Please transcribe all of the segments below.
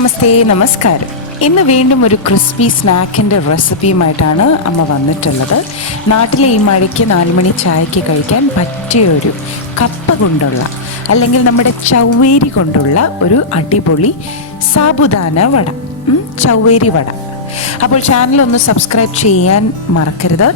നമസ്തേ, നമസ്കാരം. ഇന്ന് വീണ്ടും ഒരു ക്രിസ്പി സ്നാക്കിൻ്റെ റെസിപ്പിയുമായിട്ടാണ് അമ്മ വന്നിട്ടുള്ളത്. നാട്ടിലെ ഈ മഴയ്ക്ക് 4 മണി ചായയ്ക്ക് കഴിക്കാൻ പറ്റിയൊരു കപ്പ കൊണ്ടുള്ള അല്ലെങ്കിൽ നമ്മുടെ ചവ്വേരി കൊണ്ടുള്ള ഒരു അടിപൊളി സാബുദാന വട, ചവ്വേരി വട. അപ്പോൾ ചാനൽ സബ്സ്ക്രൈബ് ചെയ്യാൻ മറക്കരുത്.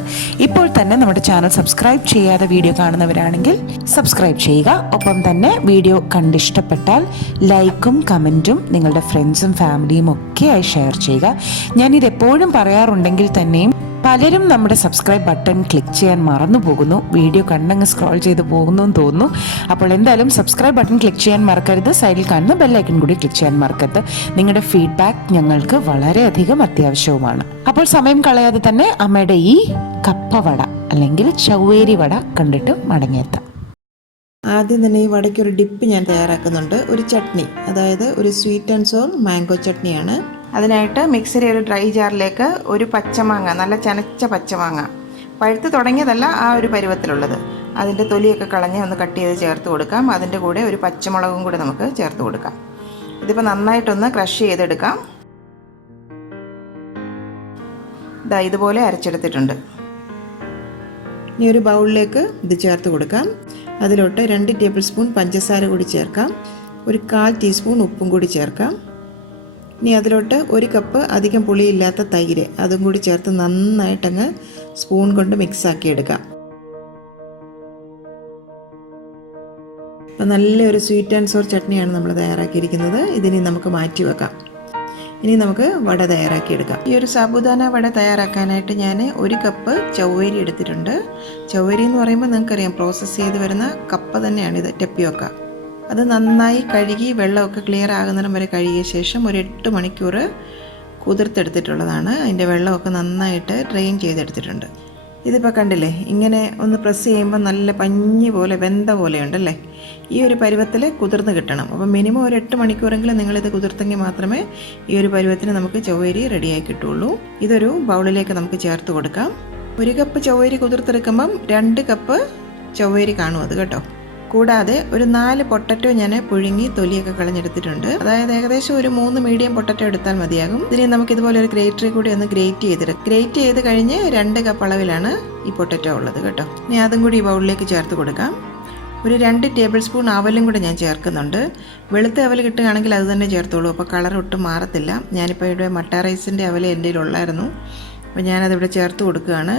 ഇപ്പോൾ തന്നെ നമ്മുടെ ചാനൽ സബ്സ്ക്രൈബ് ചെയ്യാതെ വീഡിയോ കാണുന്നവരാണെങ്കിൽ സബ്സ്ക്രൈബ് ചെയ്യുക. ഒപ്പം തന്നെ വീഡിയോ കണ്ടിഷ്ടപ്പെട്ടാൽ ലൈക്കും കമൻറ്റും നിങ്ങളുടെ ഫ്രണ്ട്സും ഫാമിലിയും ഒക്കെയായി ഷെയർ ചെയ്യുക. ഞാനിത് എപ്പോഴും പറയാറുണ്ടെങ്കിൽ തന്നെയും പലരും നമ്മുടെ സബ്സ്ക്രൈബ് ബട്ടൺ ക്ലിക്ക് ചെയ്യാൻ മറന്നു പോകുന്നു. വീഡിയോ കണ്ടങ്ങ് സ്ക്രോൾ ചെയ്ത് പോകുന്നു എന്ന് തോന്നുന്നു. അപ്പോൾ എന്തായാലും സബ്സ്ക്രൈബ് ബട്ടൺ ക്ലിക്ക് ചെയ്യാൻ മറക്കരുത്. സൈഡിൽ കാണുന്ന ബെല്ലൈക്കൺ കൂടി ക്ലിക്ക് ചെയ്യാൻ മറക്കരുത്. നിങ്ങളുടെ ഫീഡ്ബാക്ക് ഞങ്ങൾക്ക് വളരെയധികം അത്യാവശ്യവുമാണ്. അപ്പോൾ സമയം കളയാതെ തന്നെ അമ്മയുടെ ഈ കപ്പവട അല്ലെങ്കിൽ ചവ്വേരി വട കണ്ടിട്ട് മടങ്ങിയെത്താം. ആദ്യം തന്നെ ഈ വടയ്ക്കൊരു ഡിപ്പ് ഞാൻ തയ്യാറാക്കുന്നുണ്ട്. ഒരു ചട്നി, അതായത് ഒരു സ്വീറ്റ് ആൻഡ് സോർ മാംഗോ ചട്നിയാണ്. അതിനായിട്ട് മിക്സിയുടെ ഒരു ഡ്രൈ ജാറിലേക്ക് ഒരു പച്ചമാങ്ങ, നല്ല ചനച്ച പച്ചമാങ്ങ, പഴുത്ത് തുടങ്ങിയതല്ല, ആ ഒരു പരുവത്തിലുള്ളത്, അതിൻ്റെ തൊലിയൊക്കെ കളഞ്ഞ് ഒന്ന് കട്ട് ചെയ്ത് ചേർത്ത് കൊടുക്കാം. അതിൻ്റെ കൂടെ ഒരു പച്ചമുളകും കൂടെ നമുക്ക് ചേർത്ത് കൊടുക്കാം. ഇതിപ്പോൾ നന്നായിട്ടൊന്ന് ക്രഷ് ചെയ്തെടുക്കാം. ഇതുപോലെ അരച്ചെടുത്തിട്ടുണ്ട്. ഇനി ഒരു ബൗളിലേക്ക് ഇത് ചേർത്ത് കൊടുക്കാം. അതിലോട്ട് 2 ടേബിൾ സ്പൂൺ പഞ്ചസാര കൂടി ചേർക്കാം. ഒരു 1/4 ടീസ്പൂൺ ഉപ്പും കൂടി ചേർക്കാം. ഇനി അതിലോട്ട് 1 കപ്പ് അധികം പുളിയില്ലാത്ത തൈര്, അതും കൂടി ചേർത്ത് നന്നായിട്ടങ്ങ് സ്പൂൺ കൊണ്ട് മിക്സാക്കി എടുക്കാം. അപ്പോൾ നല്ലൊരു സ്വീറ്റ് ആൻഡ് സോർ ചട്നിയാണ് നമ്മൾ തയ്യാറാക്കിയിരിക്കുന്നത്. ഇതിനി നമുക്ക് മാറ്റി വെക്കാം. ഇനി നമുക്ക് വട തയ്യാറാക്കിയെടുക്കാം. ഈ ഒരു സാബുദാന വട തയ്യാറാക്കാനായിട്ട് ഞാൻ 1 കപ്പ് ചവ്വേരി എടുത്തിട്ടുണ്ട്. ചവ്വേരി എന്ന് പറയുമ്പോൾ നിങ്ങൾക്കറിയാം, പ്രോസസ്സ് ചെയ്ത് വരുന്ന കപ്പ തന്നെയാണിത്, ടെപ്പിയൊക്ക. അത് നന്നായി കഴുകി വെള്ളമൊക്കെ ക്ലിയർ ആകുന്നിടം വരെ കഴുകിയ ശേഷം ഒരു 8 മണിക്കൂർ കുതിർത്തെടുത്തിട്ടുള്ളതാണ്. അതിൻ്റെ വെള്ളമൊക്കെ നന്നായിട്ട് ഡ്രെയിൻ ചെയ്തെടുത്തിട്ടുണ്ട്. ഇതിപ്പോൾ കണ്ടില്ലേ, ഇങ്ങനെ ഒന്ന് പ്രസ് ചെയ്യുമ്പോൾ നല്ല പഞ്ഞി പോലെ വെന്ത പോലെ ഉണ്ടല്ലേ. ഈ ഒരു പരുവത്തിൽ കുതിർന്ന് കിട്ടണം. അപ്പോൾ മിനിമം ഒരു 8 മണിക്കൂറെങ്കിലും നിങ്ങളിത് കുതിർത്തെങ്കിൽ മാത്രമേ ഈ ഒരു പരുവത്തിന് നമുക്ക് ചവ്വേരി റെഡിയായി കിട്ടുള്ളൂ. ഇതൊരു ബൗളിലേക്ക് നമുക്ക് ചേർത്ത് കൊടുക്കാം. 1 കപ്പ് ചവ്വേരി കുതിർത്തെടുക്കുമ്പം 2 കപ്പ് ചവ്വേരി കാണും അത് കേട്ടോ. കൂടാതെ ഒരു 4 പൊട്ടറ്റോ ഞാൻ പുഴുങ്ങി തൊലിയൊക്കെ കളഞ്ഞെടുത്തിട്ടുണ്ട്. അതായത് ഏകദേശം ഒരു 3 മീഡിയം പൊട്ടറ്റോ എടുത്താൽ മതിയാകും. ഇതിനെ നമുക്ക് ഇതുപോലെ ഒരു ഗ്രേറ്ററിൽ കൂടി ഒന്ന് ഗ്രേറ്റ് ചെയ്തെടുക്കാം. ഗ്രേറ്റ് ചെയ്ത് കഴിഞ്ഞ് 2 കപ്പ് അളവിലാണ് ഈ പൊട്ടറ്റോ ഉള്ളത് കേട്ടോ. ഇനി അതും കൂടി ഈ ബൗളിലേക്ക് ചേർത്ത് കൊടുക്കാം. ഒരു 2 ടേബിൾ സ്പൂൺ അവലും കൂടെ ഞാൻ ചേർക്കുന്നുണ്ട്. വെളുത്ത അവൽ കിട്ടുകയാണെങ്കിൽ അത് തന്നെ ചേർത്തോളൂ, അപ്പോൾ കളർ ഒട്ടും മാറത്തില്ല. ഞാനിപ്പോൾ ഇവിടെ മട്ട റൈസിൻ്റെ അവൽ എൻ്റെ കയ്യിലുള്ളായിരുന്നു, അപ്പോൾ ഞാനതിവിടെ ചേർത്ത് കൊടുക്കുകയാണ്.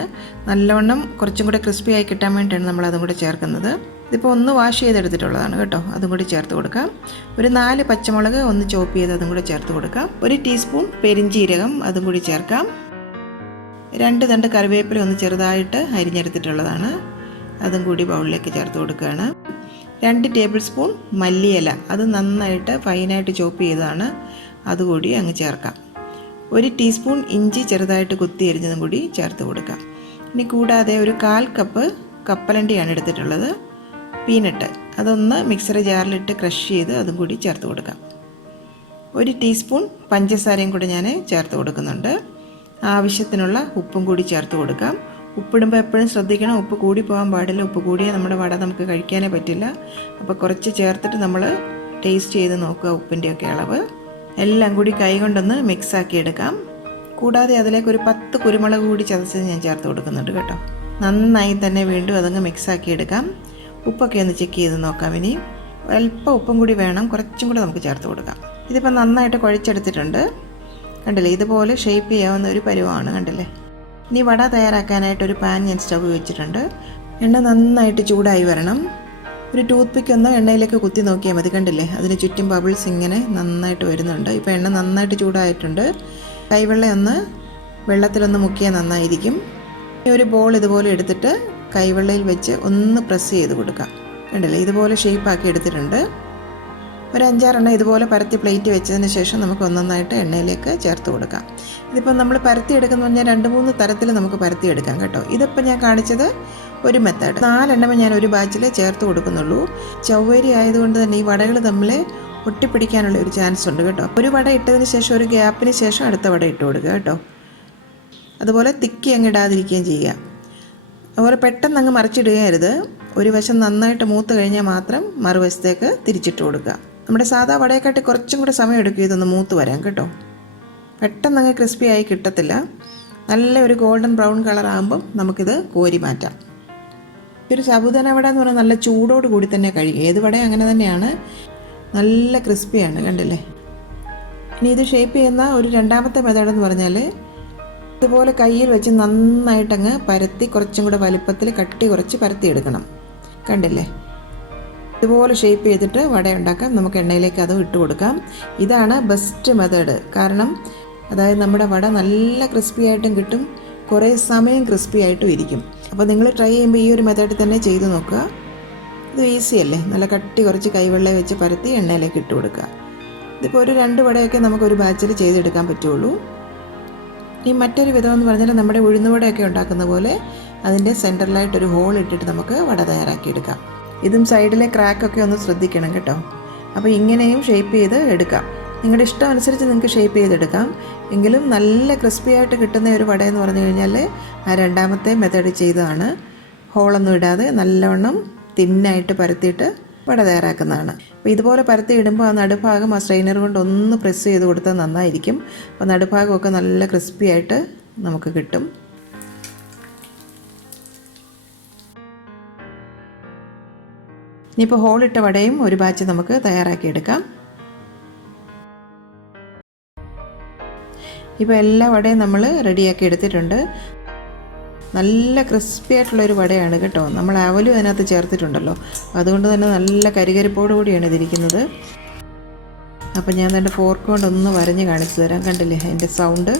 നല്ലവണ്ണം കുറച്ചും കൂടെ ക്രിസ്പി ആയി കിട്ടാൻ വേണ്ടിയിട്ടാണ് നമ്മൾ അതും കൂടെ ചേർക്കുന്നത്. ഇതിപ്പോൾ ഒന്ന് വാഷ് ചെയ്തെടുത്തിട്ടുള്ളതാണ് കേട്ടോ. അതും കൂടി ചേർത്ത് കൊടുക്കാം. ഒരു 4 പച്ചമുളക് ഒന്ന് ചോപ്പ് ചെയ്ത് അതും കൂടി ചേർത്ത് കൊടുക്കാം. 1 ടീസ്പൂൺ പെരിഞ്ചീരകം അതും കൂടി ചേർക്കാം. 2 തണ്ട് കറിവേപ്പില ഒന്ന് ചെറുതായിട്ട് അരിഞ്ഞെടുത്തിട്ടുള്ളതാണ്, അതും കൂടി ബൗളിലേക്ക് ചേർത്ത് കൊടുക്കുകയാണ്. 2 ടേബിൾ സ്പൂൺ മല്ലിയില, അത് നന്നായിട്ട് ഫൈനായിട്ട് ചോപ്പ് ചെയ്തതാണ്, അതുകൂടി അങ്ങ് ചേർക്കാം. 1 ടീസ്പൂൺ ഇഞ്ചി ചെറുതായിട്ട് കുത്തി അരിഞ്ഞതും കൂടി ചേർത്ത് കൊടുക്കാം. ഇനി കൂടാതെ ഒരു 1/4 കപ്പ് കപ്പലണ്ടിയാണ് എടുത്തിട്ടുള്ളത്, പീനട്ട്, അതൊന്ന് മിക്സർ ജാറിലിട്ട് ക്രഷ് ചെയ്ത് അതും കൂടി ചേർത്ത് കൊടുക്കാം. 1 ടീസ്പൂൺ പഞ്ചസാരയും കൂടി ഞാൻ ചേർത്ത് കൊടുക്കുന്നുണ്ട്. ആവശ്യത്തിനുള്ള ഉപ്പും കൂടി ചേർത്ത് കൊടുക്കാം. ഉപ്പിടുമ്പോൾ എപ്പോഴും ശ്രദ്ധിക്കണം, ഉപ്പ് കൂടി പോകാൻ പാടില്ല. ഉപ്പ് കൂടിയാൽ നമ്മുടെ വട നമുക്ക് കഴിക്കാനേ പറ്റില്ല. അപ്പോൾ കുറച്ച് ചേർത്തിട്ട് നമ്മൾ ടേസ്റ്റ് ചെയ്ത് നോക്കുക ഉപ്പിൻ്റെയൊക്കെ അളവ്. എല്ലാം കൂടി കൈ കൊണ്ടൊന്ന് മിക്സാക്കി എടുക്കാം. കൂടാതെ അതിലേക്ക് ഒരു 10 കുരുമുളക് കൂടി ചതച്ചത് ഞാൻ ചേർത്ത് കൊടുക്കുന്നുണ്ട് കേട്ടോ. നന്നായി തന്നെ വീണ്ടും അതങ്ങ് മിക്സാക്കി എടുക്കാം. ഉപ്പൊക്കെ ഒന്ന് ചെക്ക് ചെയ്ത് നോക്കാം. ഇനി അല്പം ഉപ്പും കൂടി വേണം, കുറച്ചും കൂടി നമുക്ക് ചേർത്ത് കൊടുക്കാം. ഇതിപ്പോൾ നന്നായിട്ട് കുഴച്ചെടുത്തിട്ടുണ്ട് കണ്ടില്ലേ. ഇതുപോലെ ഷേപ്പ് ചെയ്യാവുന്ന ഒരു പരുവമാണ് കണ്ടില്ലേ. ഇനി വട തയ്യാറാക്കാനായിട്ട് ഒരു പാൻ ഞാൻ സ്റ്റവ് വെച്ചിട്ടുണ്ട്. എണ്ണ നന്നായിട്ട് ചൂടായി വരണം. ഒരു ടൂത്ത് പിക്ക് ഒന്ന് എണ്ണയിലേക്ക് കുത്തി നോക്കിയാൽ മതി, കണ്ടില്ലേ, അതിന് ചുറ്റും ബബിൾസ് ഇങ്ങനെ നന്നായിട്ട് വരുന്നുണ്ട്. ഇപ്പോൾ എണ്ണ നന്നായിട്ട് ചൂടായിട്ടുണ്ട്. കൈവെള്ളം ഒന്ന് വെള്ളത്തിലൊന്ന് മുക്കിയാൽ നന്നായിരിക്കും. ഈ ഒരു ബോൾ ഇതുപോലെ എടുത്തിട്ട് കൈവെള്ളയിൽ വെച്ച് ഒന്ന് പ്രസ് ചെയ്ത് കൊടുക്കാം. കണ്ടില്ലേ, ഇതുപോലെ ഷേപ്പാക്കി എടുത്തിട്ടുണ്ട്. ഒരു 5-6 എണ്ണം ഇതുപോലെ പരത്തി പ്ലേറ്റ് വെച്ചതിന് ശേഷം നമുക്ക് ഒന്നൊന്നായിട്ട് എണ്ണയിലേക്ക് ചേർത്ത് കൊടുക്കാം. ഇതിപ്പോൾ നമ്മൾ പരത്തി എടുക്കുന്ന പറഞ്ഞാൽ 2-3 തരത്തിൽ നമുക്ക് പരത്തി എടുക്കാം കേട്ടോ. ഇതിപ്പോൾ ഞാൻ കാണിച്ചത് ഒരു മെത്തേഡ്. 4 എണ്ണമേ ഞാൻ ഒരു ബാച്ചിൽ ചേർത്ത് കൊടുക്കുന്നുള്ളൂ. ചവ്വേരി ആയതുകൊണ്ട് തന്നെ ഈ വടകൾ തമ്മിൽ ഒട്ടിപ്പിടിക്കാനുള്ള ഒരു ചാൻസ് ഉണ്ട് കേട്ടോ. ഒരു വട ഇട്ടതിന് ശേഷം ഒരു ഗ്യാപ്പിന് ശേഷം അടുത്ത വട ഇട്ട് കൊടുക്കുക കേട്ടോ. അതുപോലെ തിക്കി അങ്ങ് ഇടാതിരിക്കുകയും ചെയ്യുക. അതുപോലെ പെട്ടെന്ന് അങ്ങ് മറിച്ചിടുകയരുത്. ഒരു വശം നന്നായിട്ട് മൂത്ത് കഴിഞ്ഞാൽ മാത്രം മറുവശത്തേക്ക് തിരിച്ചിട്ട് കൊടുക്കുക. നമ്മുടെ സാധാ വടയെക്കാട്ടി കുറച്ചും കൂടെ സമയം എടുക്കും ഇതൊന്ന് മൂത്ത് വരാൻ കേട്ടോ. പെട്ടെന്ന് അങ്ങ് ക്രിസ്പി ആയി കിട്ടത്തില്ല. നല്ല ഒരു ഗോൾഡൻ ബ്രൗൺ കളർ ആകുമ്പം നമുക്കിത് കോരി മാറ്റാം. ഒരു സാബുദാന വട എന്ന് പറഞ്ഞാൽ നല്ല ചൂടോട് കൂടി തന്നെ കഴിയും. ഏത് വട അങ്ങനെ തന്നെയാണ്, നല്ല ക്രിസ്പിയാണ്, കണ്ടില്ലേ. ഇനി ഇത് ഷേപ്പ് ചെയ്യുന്ന ഒരു രണ്ടാമത്തെ മെത്തേഡ് എന്ന് പറഞ്ഞാൽ ഇതുപോലെ കയ്യിൽ വെച്ച് നന്നായിട്ടങ്ങ് പരത്തി കുറച്ചും കൂടെ വലിപ്പത്തിൽ കട്ടി കുറച്ച് പരത്തിയെടുക്കണം. കണ്ടില്ലേ, ഇതുപോലെ ഷേപ്പ് ചെയ്തിട്ട് വട ഉണ്ടാക്കാം. നമുക്ക് എണ്ണയിലേക്ക് അതും ഇട്ട് കൊടുക്കാം. ഇതാണ് ബെസ്റ്റ് മെത്തേഡ്. കാരണം അതായത് നമ്മുടെ വട നല്ല ക്രിസ്പി ആയിട്ടും കിട്ടും, കുറേ സമയം ക്രിസ്പി ആയിട്ടും ഇരിക്കും. അപ്പോൾ നിങ്ങൾ ട്രൈ ചെയ്യുമ്പോൾ ഈ ഒരു മെത്തേഡിൽ തന്നെ ചെയ്ത് നോക്കുക. ഇത് ഈസി അല്ലേ. നല്ല കട്ടി കുറച്ച് കൈവെള്ളം വെച്ച് പരത്തി എണ്ണയിലേക്ക് ഇട്ട് കൊടുക്കുക. ഇതിപ്പോൾ ഒരു 2 വടയൊക്കെ നമുക്കൊരു ബാച്ചിൽ ചെയ്തെടുക്കാൻ പറ്റുള്ളൂ. ഇനി മറ്റൊരു വിധം എന്ന് പറഞ്ഞാൽ നമ്മുടെ ഉഴുന്നുവടയൊക്കെ ഉണ്ടാക്കുന്ന പോലെ അതിൻ്റെ സെൻറ്ററിലായിട്ടൊരു ഹോൾ ഇട്ടിട്ട് നമുക്ക് വട തയ്യാറാക്കിയെടുക്കാം. ഇതും സൈഡിലെ ക്രാക്കൊക്കെ ഒന്ന് ശ്രദ്ധിക്കണം കേട്ടോ. അപ്പോൾ ഇങ്ങനെയും ഷേപ്പ് ചെയ്ത് എടുക്കാം. നിങ്ങളുടെ ഇഷ്ടം അനുസരിച്ച് നിങ്ങൾക്ക് ഷേപ്പ് ചെയ്തെടുക്കാം. എങ്കിലും നല്ല ക്രിസ്പി ആയിട്ട് കിട്ടുന്ന ഒരു വട എന്ന് പറഞ്ഞു കഴിഞ്ഞാൽ ആ രണ്ടാമത്തെ മെത്തേഡ് ചെയ്തതാണ്. ഹോളൊന്നും ഇടാതെ നല്ലവണ്ണം തിന്നായിട്ട് പരത്തിയിട്ട് വട തയ്യാറാക്കുന്നതാണ്. അപ്പോൾ ഇതുപോലെ പരത്തി ഇടുമ്പോൾ ആ നടുഭാഗം ആ സ്ട്രെയിനർ കൊണ്ട് ഒന്ന് പ്രസ് ചെയ്ത് കൊടുത്താൽ നന്നായിരിക്കും. അപ്പോൾ നടുഭാഗമൊക്കെ നല്ല ക്രിസ്പി ആയിട്ട് നമുക്ക് കിട്ടും. ഇനിയിപ്പോൾ ഹോളിട്ട വടയും ഒരു ബാച്ച് നമുക്ക് തയ്യാറാക്കിയെടുക്കാം. ഇപ്പോൾ എല്ലാ വടയും നമ്മൾ റെഡിയാക്കി എടുത്തിട്ടുണ്ട്. നല്ല ക്രിസ്പി ആയിട്ടുള്ളൊരു വടയാണ് കേട്ടോ. നമ്മൾ അവലും അതിനകത്ത് ചേർത്തിട്ടുണ്ടല്ലോ, അതുകൊണ്ട് തന്നെ നല്ല കരികരിപ്പോട് കൂടിയാണ് ഇതിരിക്കുന്നത്. അപ്പം ഞാൻ എൻ്റെ ഫോർക്ക് കൊണ്ടൊന്ന് വരഞ്ഞ് കാണിച്ചു തരാം. കണ്ടില്ലേ അതിൻ്റെ സൗണ്ട്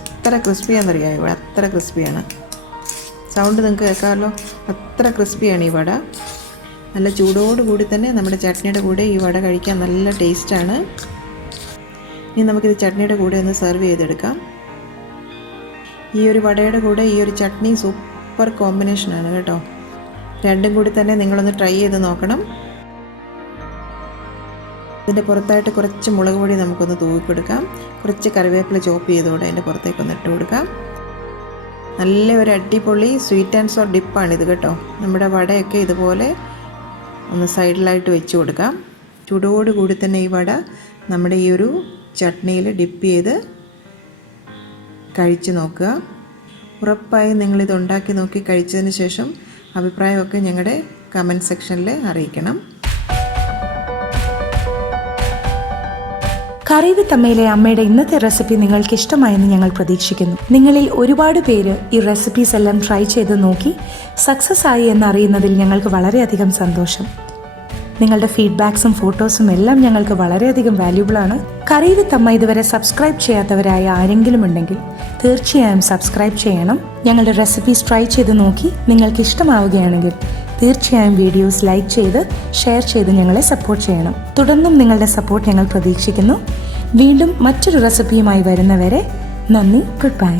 എത്ര ക്രിസ്പിയാണെന്നറിയാം. ഇവിടെ അത്ര ക്രിസ്പിയാണ്. സൗണ്ട് നിങ്ങൾക്ക് കേൾക്കാമല്ലോ, അത്ര ക്രിസ്പിയാണ് ഈ വട. നല്ല ചൂടോടുകൂടി തന്നെ നമ്മുടെ ചട്നിയുടെ കൂടെ ഈ വട കഴിക്കാൻ നല്ല ടേസ്റ്റാണ്. ഇനി നമുക്കിത് ചട്നിയുടെ കൂടെ ഒന്ന് സെർവ് ചെയ്തെടുക്കാം. ഈ ഒരു വടയുടെ കൂടെ ഈ ഒരു ചട്നി സൂപ്പർ കോമ്പിനേഷനാണ് കേട്ടോ. രണ്ടും കൂടി തന്നെ നിങ്ങളൊന്ന് ട്രൈ ചെയ്ത് നോക്കണം. ഇതിൻ്റെ പുറത്തായിട്ട് കുറച്ച് മുളക് പൊടി നമുക്കൊന്ന് തൂവിക്കൊടുക്കാം. കുറച്ച് കറിവേപ്പില ചോപ്പ് ചെയ്തുകൂടെ അതിൻ്റെ പുറത്തേക്കൊന്ന് ഇട്ട് കൊടുക്കാം. നല്ല ഒരു അടിപൊളി സ്വീറ്റ് ആൻഡ് സോർ ഡിപ്പാണിത് കേട്ടോ. നമ്മുടെ വടയൊക്കെ ഇതുപോലെ ഒന്ന് സൈഡിലായിട്ട് വെച്ച് കൊടുക്കാം. ചൂടോടുകൂടി തന്നെ ഈ വട നമ്മുടെ ഈ ഒരു ചട്നിയിൽ ഡിപ്പ് ചെയ്ത് കഴിച്ച് നോക്കുക. ഉറപ്പായും നിങ്ങളിത് ഉണ്ടാക്കി നോക്കി കഴിച്ചതിന് ശേഷം അഭിപ്രായമൊക്കെ ഞങ്ങളുടെ കമൻറ്റ് സെക്ഷനിൽ അറിയിക്കണം. കറി വിത്ത് അമ്മയിലെ അമ്മയുടെ ഇന്നത്തെ റെസിപ്പി നിങ്ങൾക്ക് ഇഷ്ടമായെന്ന് ഞങ്ങൾ പ്രതീക്ഷിക്കുന്നു. നിങ്ങളിൽ ഒരുപാട് പേര് ഈ റെസിപ്പീസ് എല്ലാം ട്രൈ ചെയ്ത് നോക്കി സക്സസ് ആയി എന്നറിയുന്നതിൽ ഞങ്ങൾക്ക് വളരെയധികം സന്തോഷം. നിങ്ങളുടെ ഫീഡ്ബാക്സും ഫോട്ടോസും എല്ലാം ഞങ്ങൾക്ക് വളരെയധികം വാല്യൂബിളാണ്. കറി വിത്ത് അമ്മ ഇതുവരെ സബ്സ്ക്രൈബ് ചെയ്യാത്തവരായ ആരെങ്കിലും ഉണ്ടെങ്കിൽ തീർച്ചയായും സബ്സ്ക്രൈബ് ചെയ്യണം. ഞങ്ങളുടെ റെസിപ്പീസ് ട്രൈ ചെയ്ത് നോക്കി നിങ്ങൾക്ക് ഇഷ്ടമാവുകയാണെങ്കിൽ തീർച്ചയായും വീഡിയോസ് ലൈക്ക് ചെയ്ത് ഷെയർ ചെയ്ത് ഞങ്ങളെ സപ്പോർട്ട് ചെയ്യണം. തുടർന്നും നിങ്ങളുടെ സപ്പോർട്ട് ഞങ്ങൾ പ്രതീക്ഷിക്കുന്നു. വീണ്ടും മറ്റൊരു റെസിപ്പിയുമായി വരുന്നവരെ നന്ദി. Good bye.